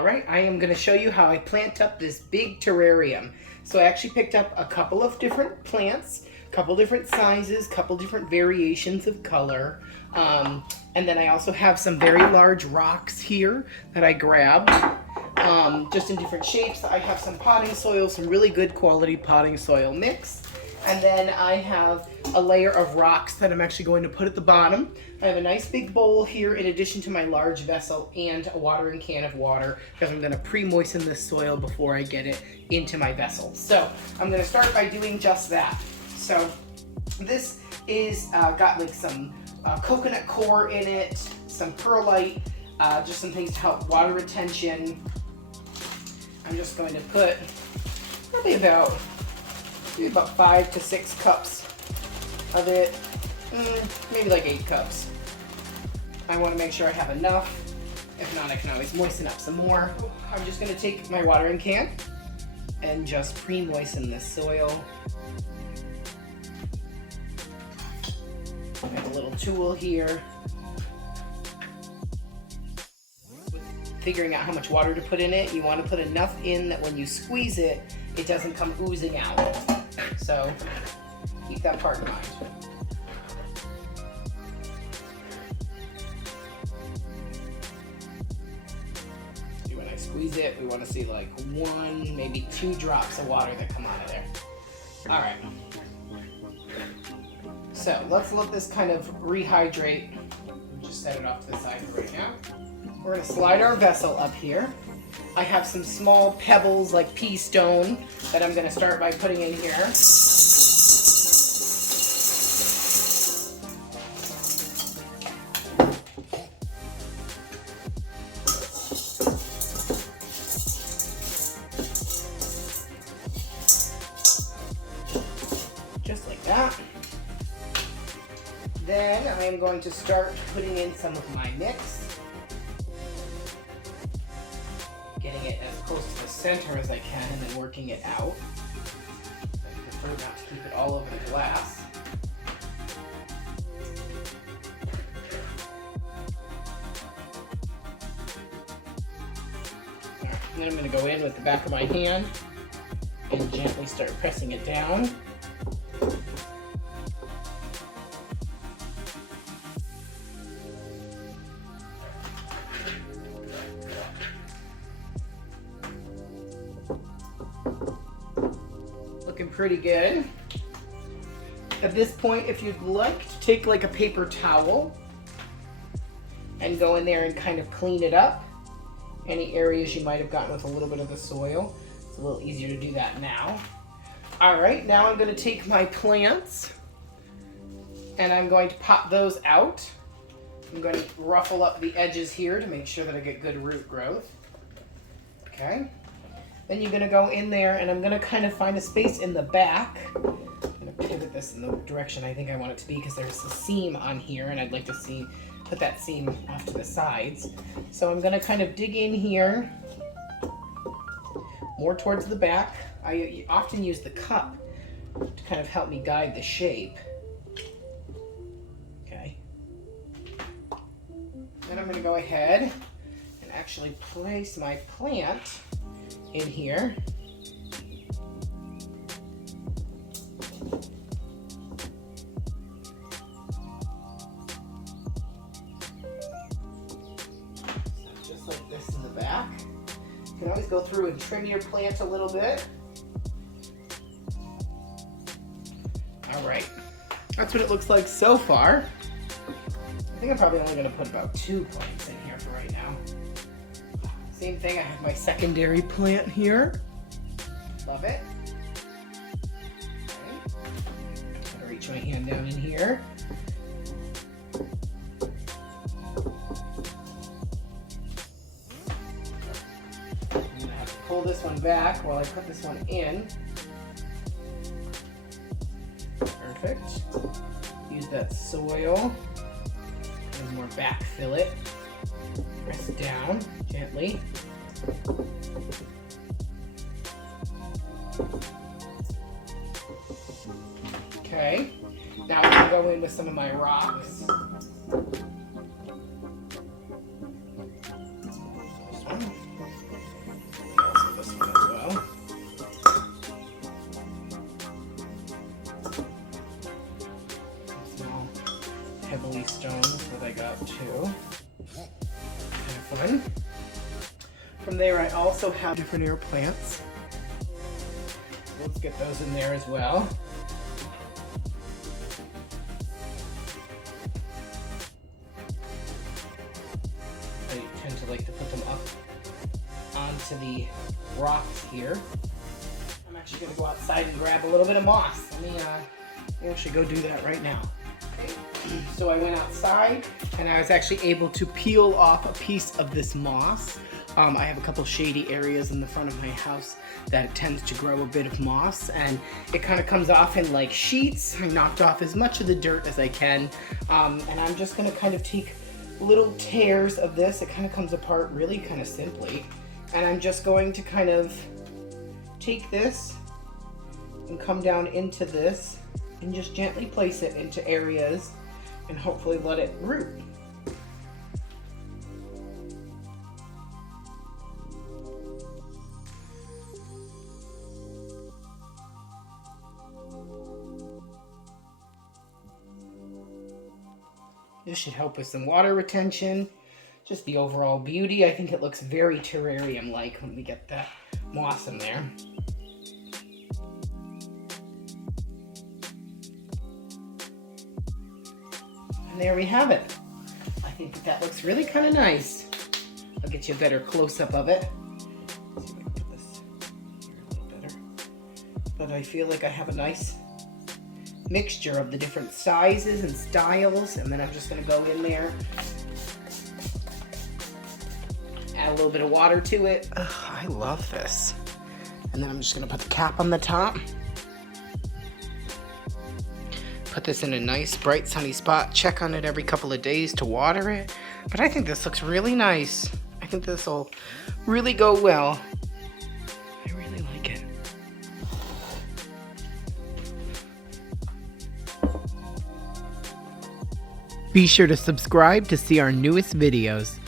All right, I am going to show you how I plant up this big terrarium. So I actually picked up a couple of different plants, a couple different sizes, a couple different variations of color. And then I also have some very large rocks here that I grabbed, just in different shapes. I have some potting soil, some really good quality potting soil mix. And then I have a layer of rocks that I'm actually going to put at the bottom. I have a nice big bowl here in addition to my large vessel and a watering can of water because I'm going to pre-moisten this soil before I get it into my vessel. So I'm going to start by doing just that. So this is got like some coconut coir in it, some perlite, just some things to help water retention. I'm just going to put probably about 5 to 6 cups of it, maybe like 8 cups. I want to make sure I have enough. If not, I can always moisten up some more. I'm just going to take my watering can and just pre-moisten this soil. I have a little tool here. With figuring out how much water to put in it, you want to put enough in that when you squeeze it, it doesn't come oozing out. So keep that part in mind. When I squeeze it, we want to see like 1, maybe 2 drops of water that come out of there. All right. So let's let this kind of rehydrate. Just set it off to the side for right now. We're going to slide our vessel up here. I have some small pebbles like pea stone that I'm going to start by putting in here. Just like that. Then I am going to start putting in some of my mix. Getting it as close to the center as I can and then working it out. I prefer not to keep it all over the glass. Alright, then I'm going to go in with the back of my hand and gently start pressing it down. Looking pretty good. At this point, if you'd like to take like a paper towel and go in there and kind of clean it up, any areas you might have gotten with a little bit of the soil, it's a little easier to do that now. All right, now I'm going to take my plants and I'm going to pop those out. I'm going to ruffle up the edges here to make sure that I get good root growth. Okay. Then you're going to go in there and I'm going to kind of find a space in the back. I'm going to pivot this in the direction I think I want it to be because there's a seam on here and I'd like to put that seam off to the sides. So I'm going to kind of dig in here more towards the back. I often use the cup to kind of help me guide the shape. Okay. Then I'm going to go ahead and actually place my plant in here. Just like this in the back. You can always go through and trim your plant a little bit. All right, that's what it looks like so far. I think I'm probably only going to put about 2 plants in here for right now. Same thing, I have my secondary plant here. Love it. Okay. I'm gonna reach my hand down in here. I'm gonna have to pull this one back while I put this one in. Perfect. Use that soil. There's more backfill it. Press it down gently. Okay, now I'm going to go in with some of my rocks. This one. From there, I also have different air plants. Let's get those in there as well. I tend to like to put them up onto the rocks here. I'm actually going to go outside and grab a little bit of moss. Let me actually go do that right now. Okay. So I went outside and I was actually able to peel off a piece of this moss. I have a couple shady areas in the front of my house that it tends to grow a bit of moss, and it kind of comes off in like sheets. I knocked off as much of the dirt as I can, and I'm just going to kind of take little tears of this. It kind of comes apart really kind of simply, and I'm just going to kind of take this and come down into this and just gently place it into areas and hopefully let it root. This should help with some water retention, just the overall beauty. I think it looks very terrarium-like when we get that moss in there. And there we have it. I think that looks really kind of nice. I'll get you a better close-up of it. Let's see if I can put this here a little better. But I feel like I have a nice mixture of the different sizes and styles, and then I'm just going to go in there, add a little bit of water to it. Ugh, I love this. And then I'm just going to put the cap on the top. Put this in a nice bright sunny spot. Check on it every couple of days to water it. But I think this looks really nice. I think this will really go well. I really like it. Be sure to subscribe to see our newest videos.